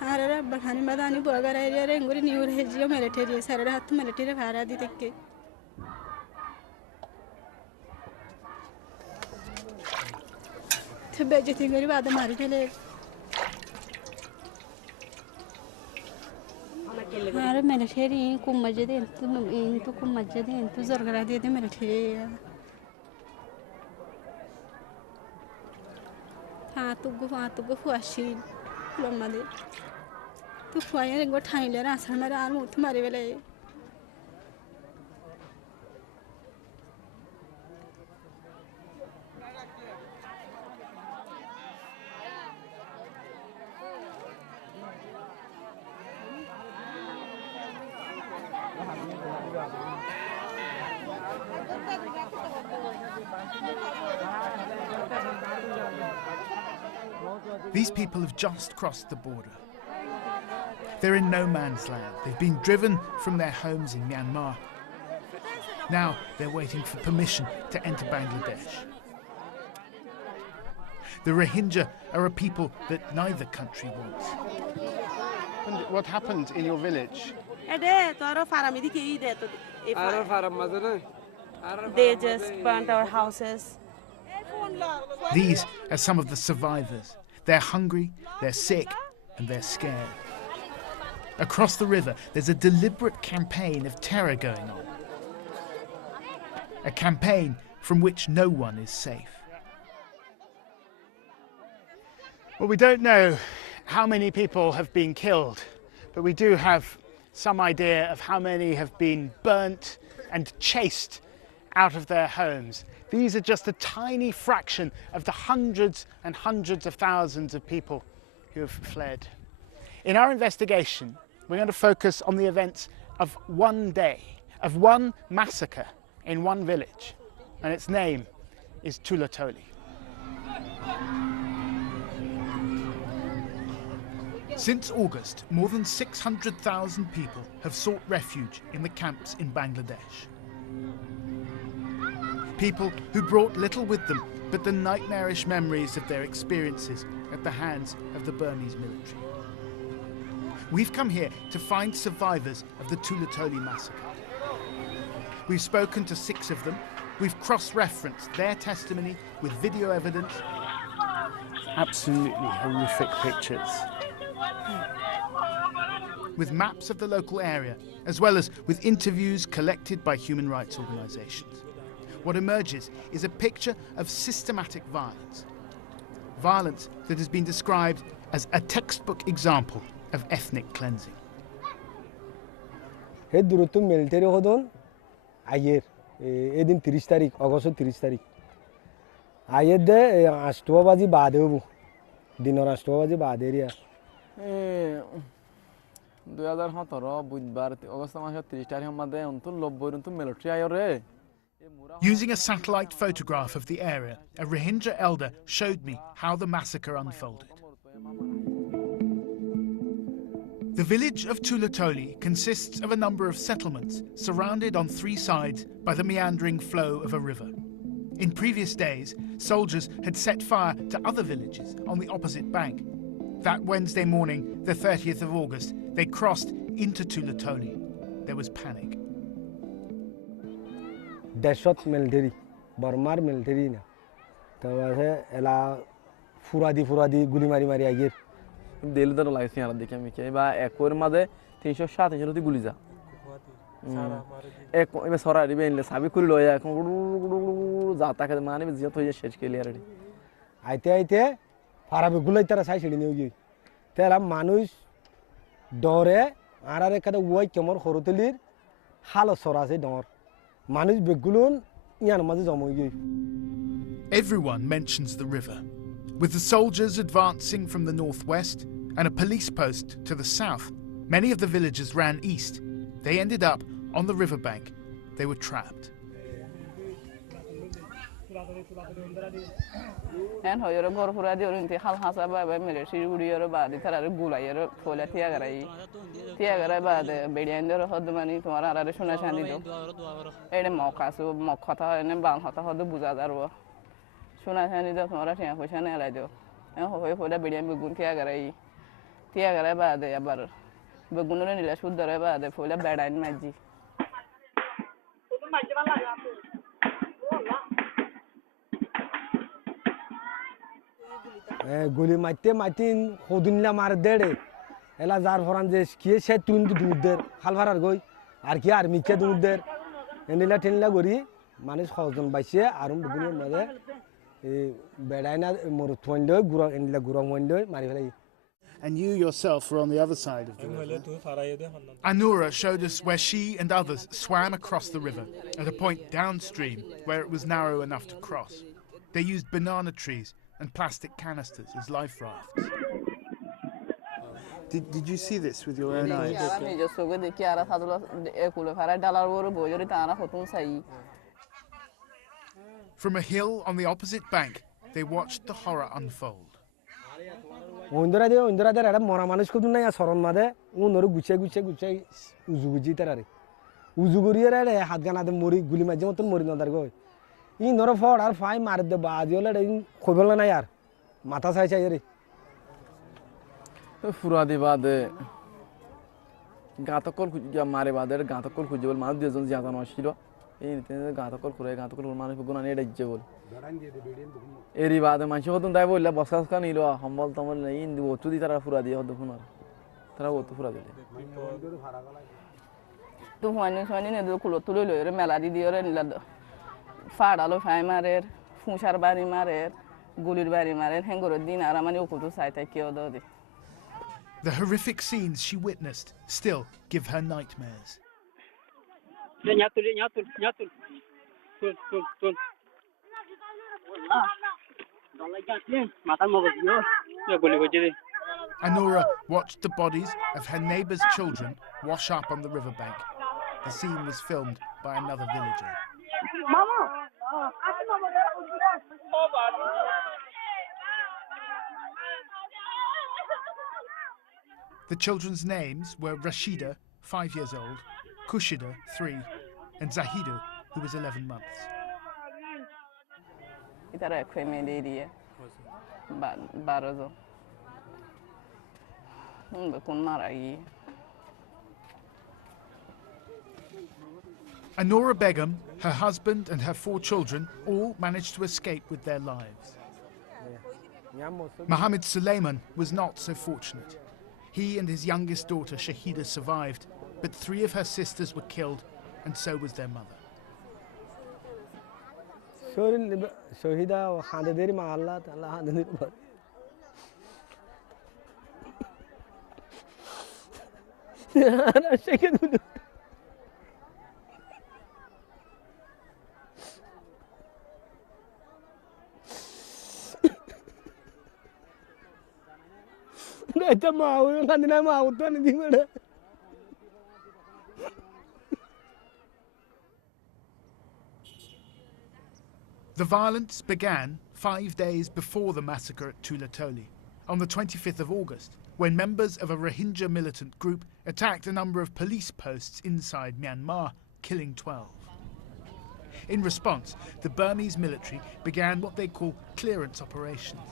Harara Rakhine Madani Bogara and good new Regio military, Sarah to military Haradi. To budgeting about the Maritale. Hara military, Kumajadi, to Kumajadi, to Zorgradi, the military. To go for a shield from Mother. To fire and go Tyler as Hamara to Marivale. These people have just crossed the border. They're in no man's land. They've been driven from their homes in Myanmar. Now they're waiting for permission to enter Bangladesh. The Rohingya are a people that neither country wants. What happened in your village? They just burnt our houses. These are some of the survivors. They're hungry, they're sick, and they're scared. Across the river, there's a deliberate campaign of terror going on. A campaign from which no one is safe. Well, we don't know how many people have been killed, but we do have some idea of how many have been burnt and chased out of their homes. These are just a tiny fraction of the hundreds and hundreds of thousands of people who have fled. In our investigation, we're going to focus on the events of one day, of one massacre in one village, and its name is Tula Toli. Since August, more than 600,000 people have sought refuge in the camps in Bangladesh. People who brought little with them but the nightmarish memories of their experiences at the hands of the Burmese military. We've come here to find survivors of the Tula Toli massacre. We've spoken to 6 of them. We've cross-referenced their testimony with video evidence. Absolutely horrific pictures. With maps of the local area, as well as with interviews collected by human rights organisations. What emerges is a picture of systematic violence. Violence that has been described as a textbook example of ethnic cleansing. military hodon ayer edin 30 tarik August 30 tarik ayer de 8 baji baade hobu dinor 8 baji baade ria 2017 বুধবার August মাসের 30 তারিখ মধ্যে 90 military আয়রে Using a satellite photograph of the area, a Rohingya elder showed me how the massacre unfolded. The village of Tula Toli consists of a number of settlements surrounded on 3 sides by the meandering flow of a river. In previous days, soldiers had set fire to other villages on the opposite bank. That Wednesday morning, the 30th of August, they crossed into Tula Toli. There was panic. Dashot military, Burmar military na. तो वैसे एला फुरादी गुली मारी आगे दिल दर लाइसी यार देखे मैं क्या बा एक और मादे 307 300 गुली जा एक इबे सरा रिबे इनले साबी कुली लोया एक जाता के माने में जिया तो ये शेष के लिए रेडी आइते फारा बे गुलाई तरह साई छिड़ी नहीं होगी तेरा मानुष डरे आरारे कदा वही कमर खरोतलीर हाल सरा से डर मानुष बे गुलोन यान मजे जमोगी. Everyone mentions the river. With the soldiers advancing from the northwest and a police post to the south, many of the villagers ran east. They ended up on the riverbank. They were trapped. And how you're going for the Hal Hasaba military, you're about the Tara Gula, you're for the Tiagara, the Bediander, had the money to our additional Shandido. Eden Mokasu, Mokata, and Banhata, the Buzadaro. shuna hani da tora tiya ko shana radio an ho ho da bidiyan bugun tiya garai ba da ya bar bugun ne la shu da ba da fola badan maji guli matin hodunla mar dede ela zar foran je kiye se tun duder halvarar goy ar ki ar miche duder enila tinla gori মানুষ সজন বাইছে আর বুগুনের মাঝে বেড়াইনা মোর থন্ড গুড়া এনলা গুড়া মন্ড মারি ফেলাই And you yourself were on the other side of the river. Anura showed us where she and others swam across the river at a point downstream where it was narrow enough to cross. They used banana trees and plastic canisters as life rafts. Did you see this with your own eyes? From a hill on the opposite bank, they watched the horror unfold. ওন্দরাদের একটা মরা মানুষ কত নাই সরণ মাদে owner গুছে উজু গুজি তারারে উজু করিয়ে রে হাত গানাতে মরি গুলি মাঝে মতন মরি নদার গই ই নর ফড় আর ফাই মার দে বাজি হলে খবল না यार মাথা চাই রে ফুরাদি বাদে গাতকল মারে বাদে গাতকল খুঁজে বল মানুষ দুজন জাতা নছিল এই গাতকল মানুষ গুণা নিয়ে ডাইছে বল এরি বাদে মানুষ হতুন তাই বললা বসকা নিল হম্বল তমল নেই ইন্দু ওতু দি তারা ফুরা দিয়ে হতো ফুনার তারা ওতু ফুরা দিলে তো হয়নি নে কুলো তুলে লইরে মেলা দি দিওরে নিলা ফাড়ালো ফাই মারের ফুসার বাড়ি মারের গুলির বাড়ি মারের হেঙ্গর দিন আর মানে ওকুতু সাইতে কেও দদি The horrific scenes she witnessed still give her nightmares. Anura watched the bodies of her neighbour's children wash up on the riverbank. The scene was filmed by another villager. The children's names were Rashida, 5 years old, Kushida, 3, and Zahidu, who was 11 months. Anura Begum, her husband and her 4 children all managed to escape with their lives. Mohammed Suleiman was not so fortunate. He and his youngest daughter Shahida survived, but 3 of her sisters were killed, and so was their mother. Shahida handederi ma Allah taala handederi bar ana sheke dulu Eta mau ngandina mau tuan di mana The violence began 5 days before the massacre at Tula Toli, on the 25th of August, when members of a Rohingya militant group attacked a number of police posts inside Myanmar, killing 12. In response, the Burmese military began what they call clearance operations.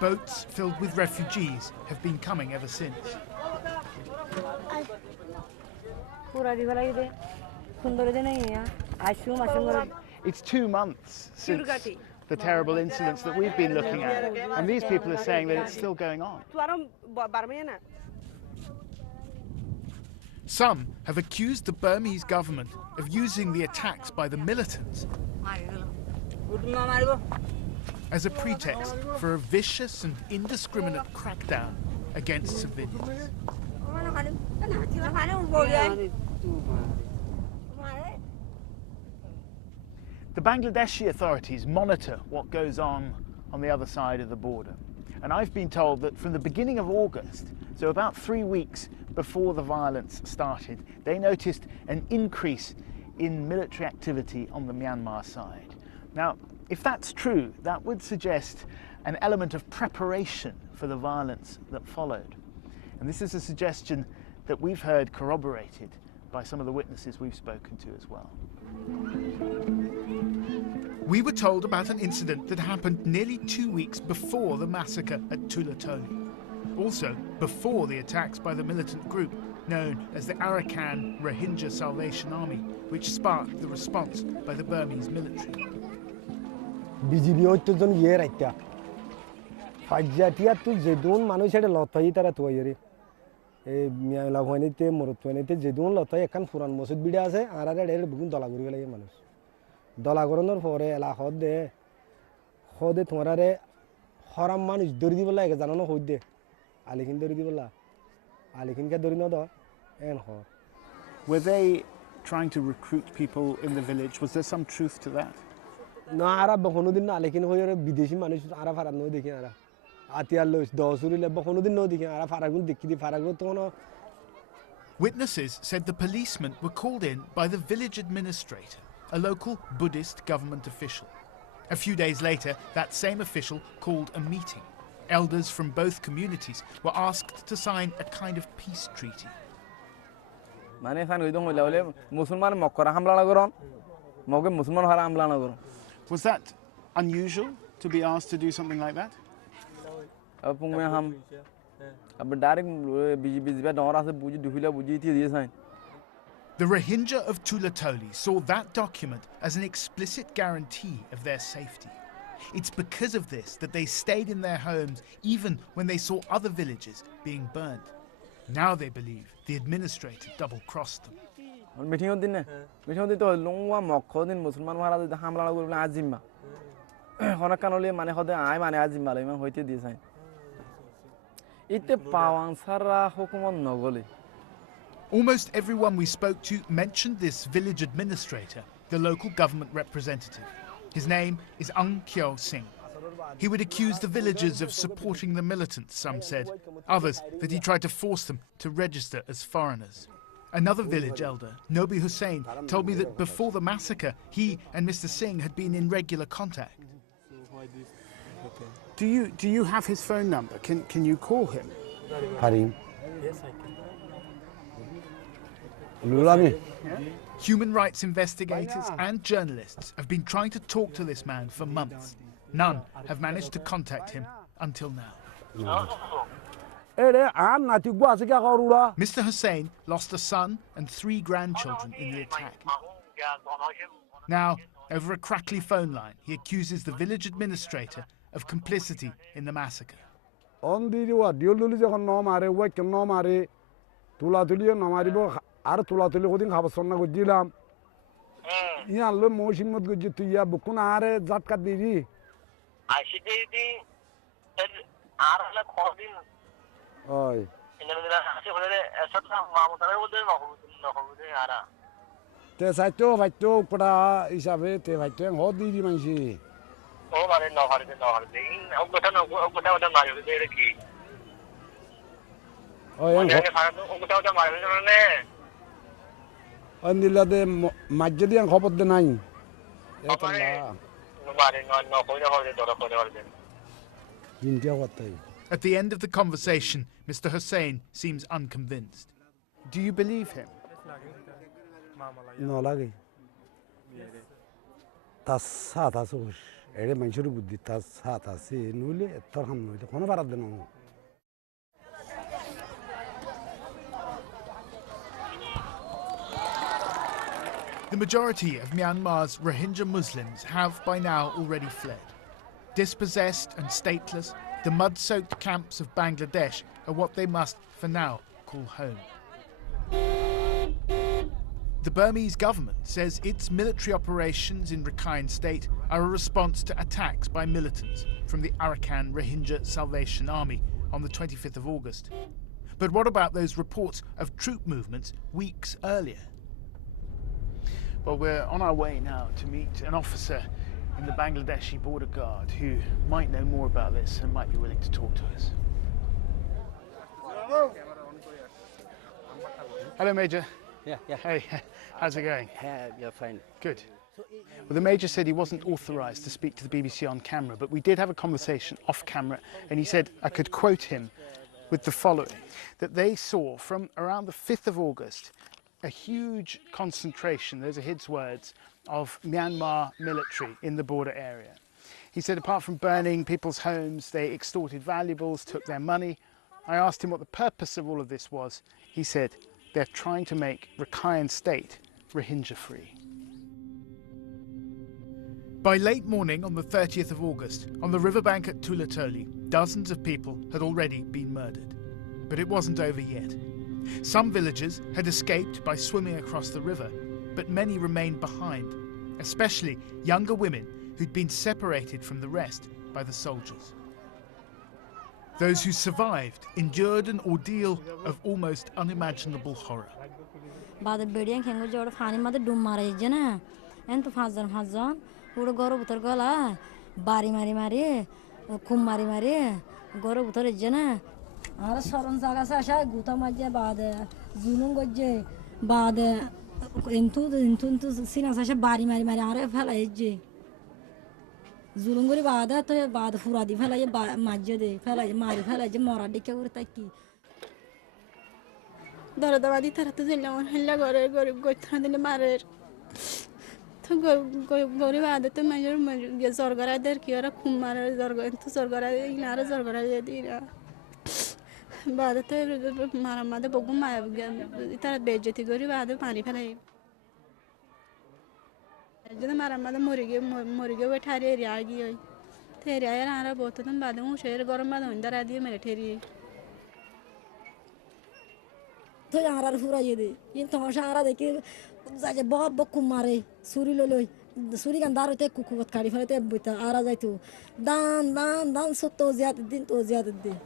Boats filled with refugees have been coming ever since. It's 2 months since the terrible incidents that we've been looking at, and these people are saying that it's still going on. Some have accused the Burmese government of using the attacks by the militants as a pretext for a vicious and indiscriminate crackdown against civilians. The Bangladeshi authorities monitor what goes on the other side of the border. And I've been told that from the beginning of August, so about 3 weeks before the violence started, they noticed an increase in military activity on the Myanmar side. Now, if that's true, that would suggest an element of preparation for the violence that followed. And this is a suggestion that we've heard corroborated by some of the witnesses we've spoken to as well. We were told about an incident that happened nearly 2 weeks before the massacre at Tula Toli. Also before the attacks by the militant group known as the Arakan Rohingya Salvation Army, which sparked the response by the Burmese military. BGB hoton yer aita. Fajjatia tu zedun manu sede lotai tara tuayeri. E miya lagwanite morotwanite zedun lotai ekan furan mosud bida ase arare dere bugun dolaguri gele manus. Dolagoronor pore ela hodde hode tomorare haram manus dori di bolla ege janano hodde. Alikin dori di bolla. Alikin ka dori no do en ho. Were they trying to recruit people in the village? Was there some truth to that? No ara bakhono din na lekin hoyore bideshi manus ara farad no dekhi ara. Atiallo dosuri le bakhono din no dekhi ara faragun dekhi di faragun to no. Witnesses said the policemen were called in by the village administrator, a local Buddhist government official. A few days later, that same official called a meeting. Elders from both communities were asked to sign a kind of peace treaty. Was that unusual to be asked to do something like that? The Rohingya of Tula Toli saw that document as an explicit guarantee of their safety. It's because of this that they stayed in their homes even when they saw other villages being burned. Now they believe the administrator double-crossed them. Almost everyone we spoke to mentioned this village administrator, the local government representative. His name is Aung San Suu Kyi. He would accuse the villagers of supporting the militants, some said. Others that he tried to force them to register as foreigners. Another village elder, Nobi Hussain, told me that before the massacre, he and Mr. Singh had been in regular contact. Do you have his phone number? Can you call him? Harim. Lulami. Human rights investigators and journalists have been trying to talk to this man for months. None have managed to contact him until now. Mr. Hussain lost a son and 3 grandchildren in the attack. Now, over a crackly phone line, he accuses the village administrator of complicity in the massacre. Tula Toli hodin habasonna gojilam yan lo motion mod gojitu ya bukun are zat ka diri ashidi ara la khodin oy inamira ase hodere esatha mamutare hodere no hodere ara te saito pada isabe te saito hodiri mansi o mare no hare in ogota oda mare hodere ki oy ogota oda mare ne Anila de Majadi and Hop of the Nine. At the end of the conversation, Mr. Hussain seems unconvinced. Do you believe him? No, lagi. Tas Ere Manchuru Buddhi Tas Hatasi, Nuli, Torham, the Honovar of the No. The majority of Myanmar's Rohingya Muslims have by now already fled. Dispossessed and stateless, the mud-soaked camps of Bangladesh are what they must, for now, call home. The Burmese government says its military operations in Rakhine State are a response to attacks by militants from the Arakan Rohingya Salvation Army on the 25th of August. But what about those reports of troop movements weeks earlier? Well, we're on our way now to meet an officer in the Bangladeshi border guard who might know more about this and might be willing to talk to us. Hello, Major. Yeah. Hey, how's it going? Yeah, fine. Good. Well, the Major said he wasn't authorised to speak to the BBC on camera, but we did have a conversation off camera, and he said I could quote him with the following, that they saw from around the 5th of August a huge concentration, those are his words, of Myanmar military in the border area. He said apart from burning people's homes, they extorted valuables, took their money. I asked him what the purpose of all of this was. He said they're trying to make Rakhine State Rohingya free. By late morning on the 30th of August, on the riverbank at Tula Toli, dozens of people had already been murdered. But it wasn't over yet. Some villagers had escaped by swimming across the river, but many remained behind, especially younger women who'd been separated from the rest by the soldiers. Those who survived endured an ordeal of almost unimaginable horror. Zulunguri bada to bada furadi fela ye majje de fela ye mari fela je moradi ke urta ki দরদাবাদি তারা তো দিলাম হেল্লা করে গরিব গোত্রা দিলে মারের তো গরিব আদে তো মেজর জরগরাদের কি ওরা খুব মারে জরগর তো জরগরা ইনারা জরগরা দিই না বাদে তো মারা মাদে বগু মা তারা বেজতি গরিব আদে পানি ফেলাই যদি মারা মাদে মরে গিয়ে ঠারি এরিয়া গিয়ে তো এরিয়া আর বহুত তো বাদে মুশের গরম বাদে হইন্দা দিয়ে মেরে ঠেরি to yara fura yede in to shara de ke zaje bob kumare suri loloi suri kan daro te kukuvat kari fare te buta ara jaitu dan so to zyad din to zyad din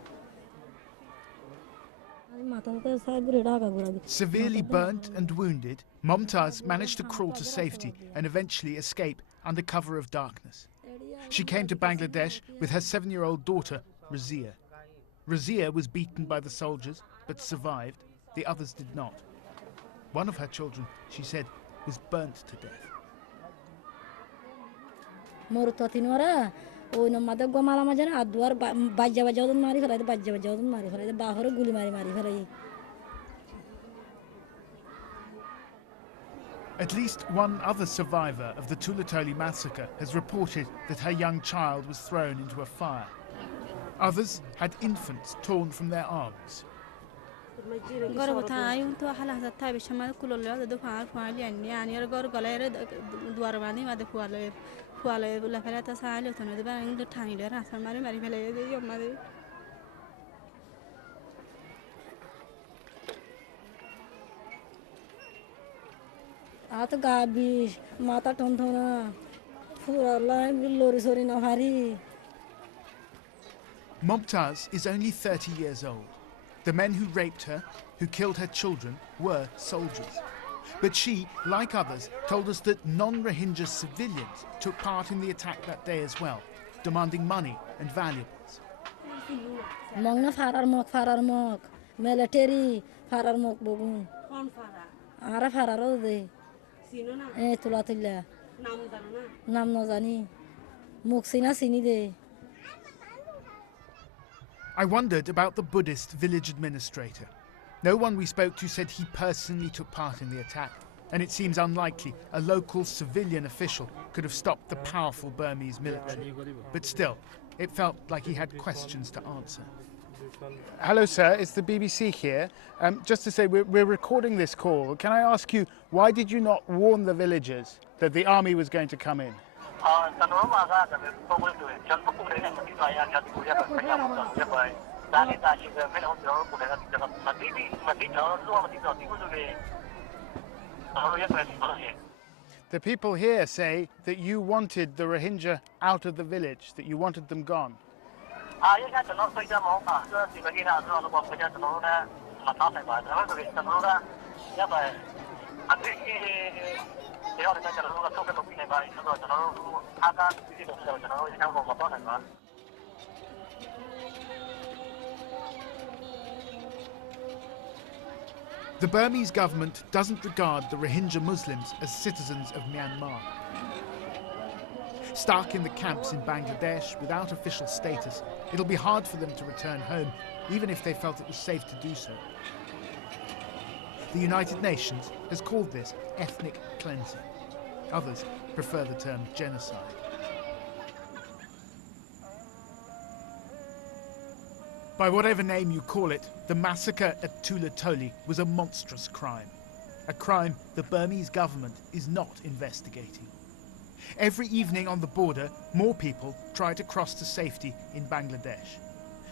Severely burnt and wounded, Mumtaz managed to crawl to safety and eventually escape under cover of darkness. She came to Bangladesh with her 7-year-old daughter, Razia. Razia was beaten by the soldiers but survived. The others did not. One of her children, she said, was burnt to death. At least one other survivor of the Tula Toli massacre has reported that her young child was thrown into a fire. Others had infants torn from their arms. গরবতায় তো হালাহাত তাই বেশ আমার কুললে তো fur ফালি আনি আর গর গলায় দুয়ার বাঁধি মাদে ফুয়ালে বলে ফেলে তো সাইলে তো নদী বাং তো ঠাইলে রাস্তা মারি ফেলে দেই আমাদের আত গাবি মাথা টনটনা ফুরালা লরি সরি না ভারি Mumtaz is only 30 years old. The men who raped her, who killed her children, were soldiers. But she, like others, told us that non-Rohingya civilians took part in the attack that day as well, demanding money and valuables. Mongna farar mok, military farar mok bogun. Kon farar? Ara farar de. Sino na? Tula Toli. Nam jano na? Nam no jani. Mok sina sini de. I wondered about the Buddhist village administrator. No one we spoke to said he personally took part in the attack, and it seems unlikely a local civilian official could have stopped the powerful Burmese military. But still, it felt like he had questions to answer. Hello, sir. It's the BBC here. Just to say, we're recording this call. Can I ask you, why did you not warn the villagers that the army was going to come in? The people here say that you wanted the Rohingya out of the village, that you wanted them gone. The Burmese government doesn't regard the Rohingya Muslims as citizens of Myanmar. Stuck in the camps in Bangladesh without official status, it'll be hard for them to return home, even if they felt it was safe to do so. The United Nations has called this ethnic cleansing. Others prefer the term genocide. By whatever name you call it, the massacre at Tula Toli was a monstrous crime. A crime the Burmese government is not investigating. Every evening on the border, more people try to cross to safety in Bangladesh.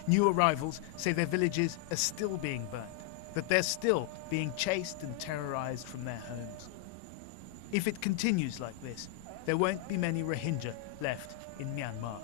New arrivals say their villages are still being burnt, that they're still being chased and terrorized from their homes. If it continues like this, there won't be many Rohingya left in Myanmar.